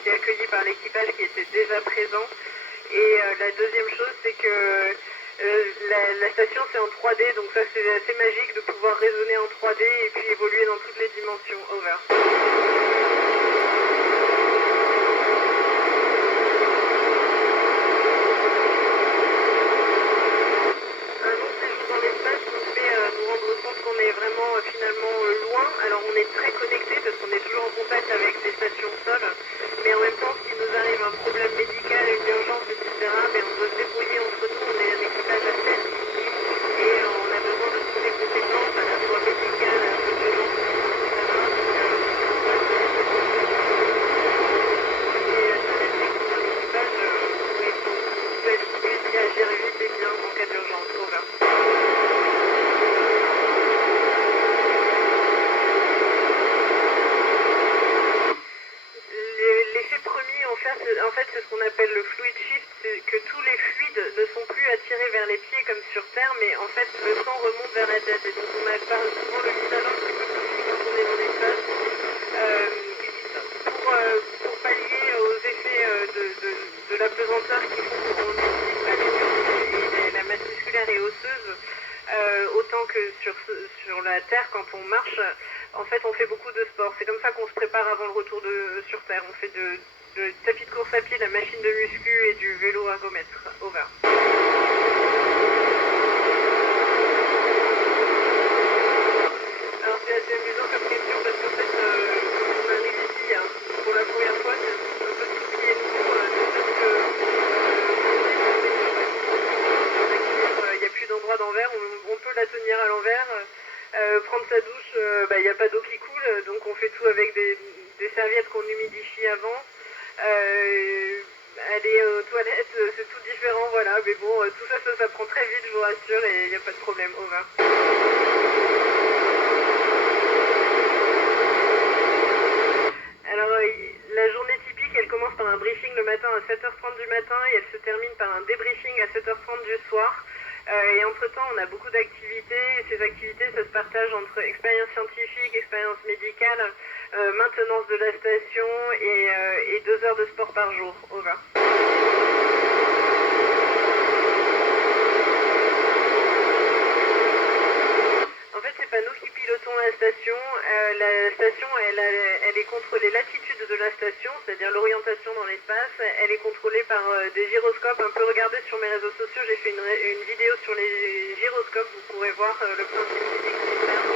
été accueillis par l'équipage qui était déjà présent. Et la deuxième chose, c'est que la station c'est en 3D, donc ça c'est assez magique de pouvoir raisonner en 3D et puis évoluer dans toutes les dimensions. Over. Un long séjour dans l'espace nous fait nous rendre compte qu'on est vraiment finalement loin. Alors on est très connecté parce qu'on est toujours en contact avec les stations sol, mais en même temps si nous arrive un problème médical, une urgence, etc., mais on doit se débrouiller entre nous, on est un équipage à 7 ici et on a besoin de toutes les compétences à la fois médicales, un peu d'urgence, etc. Et ça nécessite pour un équipage où il faut être réussi à gérer vite et bien en cas d'urgence. Over. L'effet premier, en fait, c'est ce qu'on appelle le fluid shift, c'est que tous les fluides ne sont plus attirés vers les pieds comme sur Terre, mais en fait, le sang remonte vers la tête. Et donc, on a souvent le visage un petit peu cousu quand on est dans l'espace. Pour pallier aux effets de la pesanteur qui font qu'on n'utilise pas les muscles et la masse musculaire et osseuse, autant que sur la Terre quand on marche, en fait on fait beaucoup de sport. C'est comme ça qu'on se prépare avant le retour sur Terre. On fait de tapis de course à pied, de la machine de muscu et du vélo ergomètre. Over. Alors c'est assez amusant comme question parce qu'en fait on arrive ici pour la première fois, c'est un peu tout qui est nouveau, ne serait-ce que il n'y a plus d'endroit d'envers, on peut la tenir à l'envers, prendre sa douche, il n'y a pas d'eau qui coule, donc on fait tout avec des serviettes qu'on humidifie avant. Aller aux toilettes, c'est tout différent, voilà, mais bon, tout ça, ça s'apprend très vite, je vous rassure, et il n'y a pas de problème. Over. Alors, la journée typique, elle commence par un briefing le matin à 7h30 du matin et elle se termine par un débriefing à 7h30 du soir. Et entre-temps, on a beaucoup d'activités. Et ces activités, ça se partage entre expérience scientifique, expérience médicale, maintenance de la station et 2 heures de sport par jour. Over. En fait, c'est pas nous qui pilotons la station. La station, elle est contrôlée, l'attitude de la station, c'est-à-dire l'orientation dans l'espace, elle est contrôlée par des gyroscopes. Un peu regardez sur mes réseaux sociaux, j'ai fait une vidéo sur les gyroscopes, vous pourrez voir le principe physique du terme.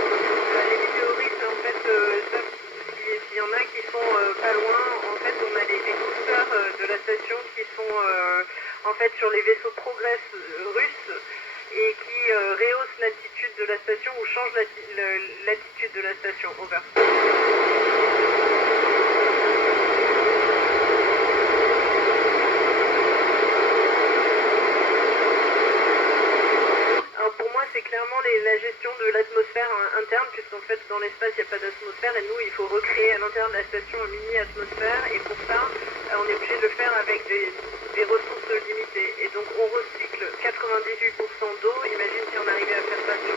Les météorites, en fait, s'il y en a qui sont pas loin, en fait, on a les boosters de la station qui sont en fait sur les vaisseaux Progress russes et qui rehausse l'attitude de la station ou change l'attitude de la station. Over. Alors pour moi c'est clairement la gestion de l'atmosphère interne, puisqu'en fait dans l'espace il n'y a pas d'atmosphère et nous il faut recréer à l'intérieur de la station une mini-atmosphère et pour ça on est obligé de le faire avec des ressources limitées et donc on recycle 98% d'eau. Imagine si on arrivait à faire ça sur